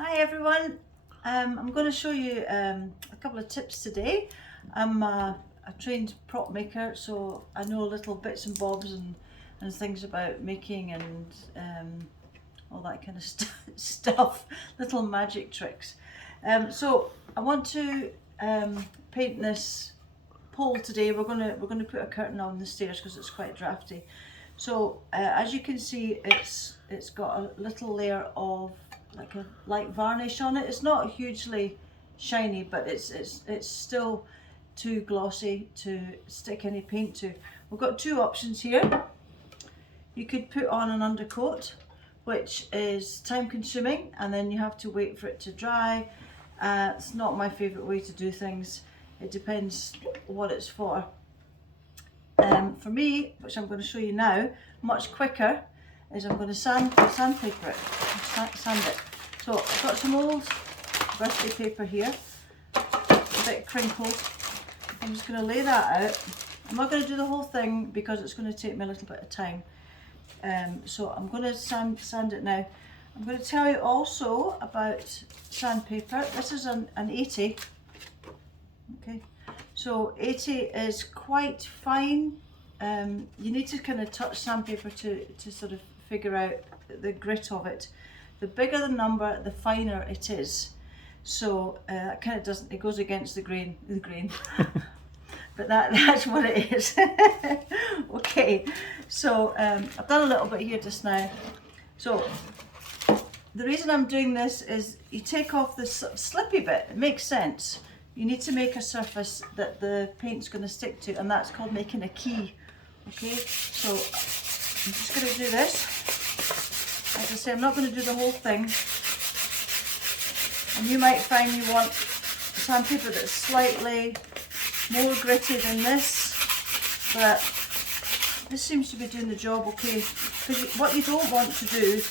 Hi everyone, I'm going to show you a couple of tips today. I'm a trained prop maker, so I know little bits and bobs and things about making and all that kind of stuff, little magic tricks. So I want to paint this pole today. We're going to put a curtain on the stairs because it's quite drafty. So as you can see, it's got a little layer of like a light varnish on it. It's not hugely shiny, but it's still too glossy to stick any paint to. We've got two options here. You could put on an undercoat, which is time consuming, and then you have to wait for it to dry. It's not my favourite way to do things. It depends what it's for. For me, which I'm going to show you now, much quicker, is I'm going to sandpaper it, sand it. So I've got some old birthday paper here, a bit crinkled. I'm just going to lay that out. I'm not going to do the whole thing because it's going to take me a little bit of time. So I'm going to sand it now. I'm going to tell you also about sandpaper. This is an 80. Okay, so 80 is quite fine. You need to kind of touch sandpaper to sort of figure out the grit of it. The bigger the number, the finer it is. So that kind of doesn't, it goes against the grain. But that's what it is. Okay, so I've done a little bit here just now. So the reason I'm doing this is you take off this slippy bit. It makes sense. You need to make a surface that the paint's going to stick to, and that's called making a key. Okay, so I'm just going to do this. As I say, I'm not going to do the whole thing. And you might find you want sandpaper that's slightly more gritty than this, but this seems to be doing the job okay. Because what you don't want to do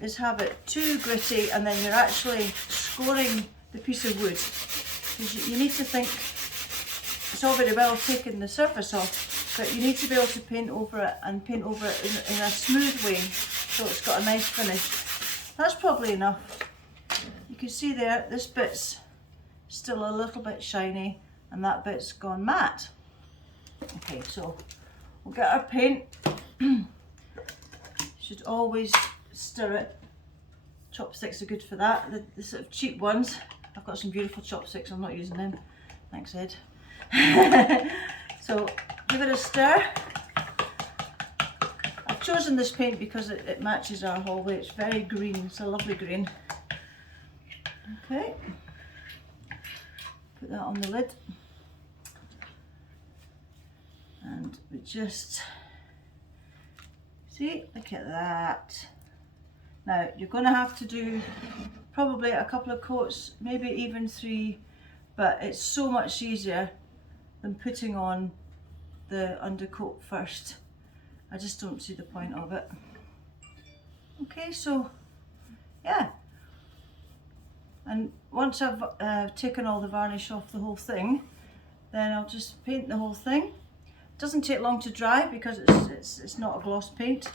is have it too gritty and then you're actually scoring the piece of wood. Because you need to think, it's all very well taking the surface off, but you need to be able to paint over it and paint over it in a smooth way so it's got a nice finish. That's probably enough. You can see there, this bit's still a little bit shiny and that bit's gone matte. Okay, so we'll get our paint. Should always stir it. Chopsticks are good for that, the sort of cheap ones. I've got some beautiful chopsticks, I'm not using them. Thanks, Ed. So give it a stir. I've chosen this paint because it matches our hallway. It's very green, it's a lovely green. Okay, put that on the lid. And we just, see, look at that. Now you're going to have to do probably a couple of coats, maybe even 3, but it's so much easier than putting on the undercoat first. I just don't see the point of it. Okay, so yeah. And once I've taken all the varnish off the whole thing, then I'll just paint the whole thing. It doesn't take long to dry because it's not a gloss paint.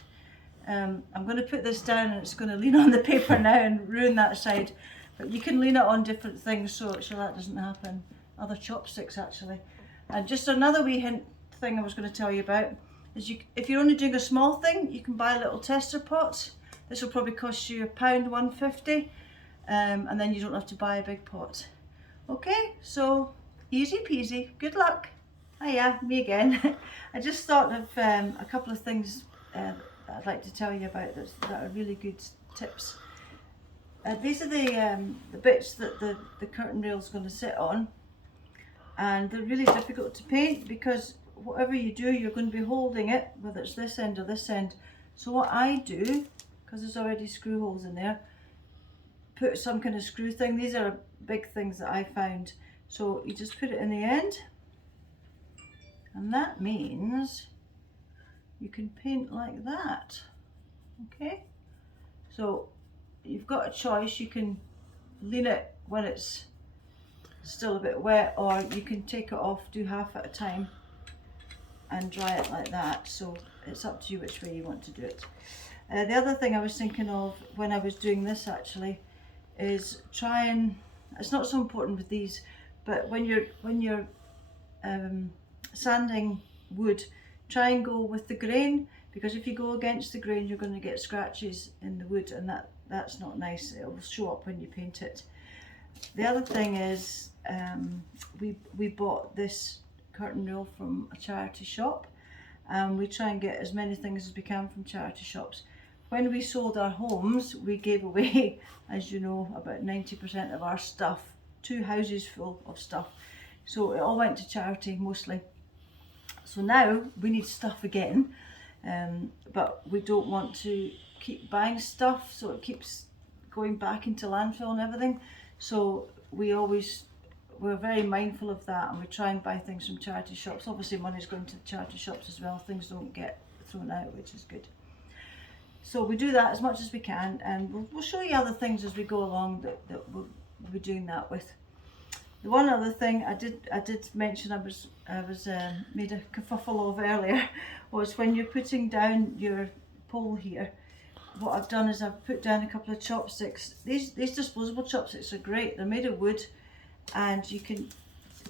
I'm going to put this down and it's going to lean on the paper now and ruin that side. But you can lean it on different things so that doesn't happen. Other chopsticks actually. And just another wee hint thing I was going to tell you about is if you're only doing a small thing, you can buy little tester pots. This will probably cost you £1, £1.50, and then you don't have to buy a big pot. Okay, so easy peasy. Good luck. Hiya, me again. I just thought of a couple of things that I'd like to tell you about that are really good tips. These are the bits that the curtain rail is going to sit on, and they're really difficult to paint because whatever you do, you're going to be holding it, whether it's this end or this end. So what I do, because there's already screw holes in there, put some kind of screw thing. These are big things that I found. So you just put it in the end, and that means you can paint like that. Okay, so you've got a choice. You can lean it when it's still a bit wet, or you can take it off, do half at a time and dry it like that. So it's up to you which way you want to do it. The other thing I was thinking of when I was doing this actually is try and, it's not so important with these, but when you're sanding wood, try and go with the grain, because if you go against the grain you're going to get scratches in the wood, and that's not nice. It will show up when you paint it. The other thing is we bought this curtain reel from a charity shop, and we try and get as many things as we can from charity shops. When we sold our homes, we gave away, as you know, about 90% of our stuff, 2 houses full of stuff. So it all went to charity mostly. So now we need stuff again, but we don't want to keep buying stuff, so it keeps going back into landfill and everything. So we're very mindful of that, and we try and buy things from charity shops. Obviously money's going to the charity shops as well, things don't get thrown out, which is good. So we do that as much as we can, and we'll show you other things as we go along that we'll be doing that with. The one other thing I did mention I was made a kerfuffle of earlier was when you're putting down your pole here. What I've done is I've put down a couple of chopsticks. These disposable chopsticks are great. They're made of wood, and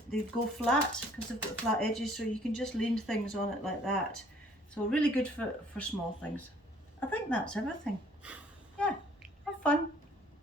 they go flat because they've got flat edges, so you can just lean things on it like that. So really good for small things. I think that's everything. Yeah, have fun.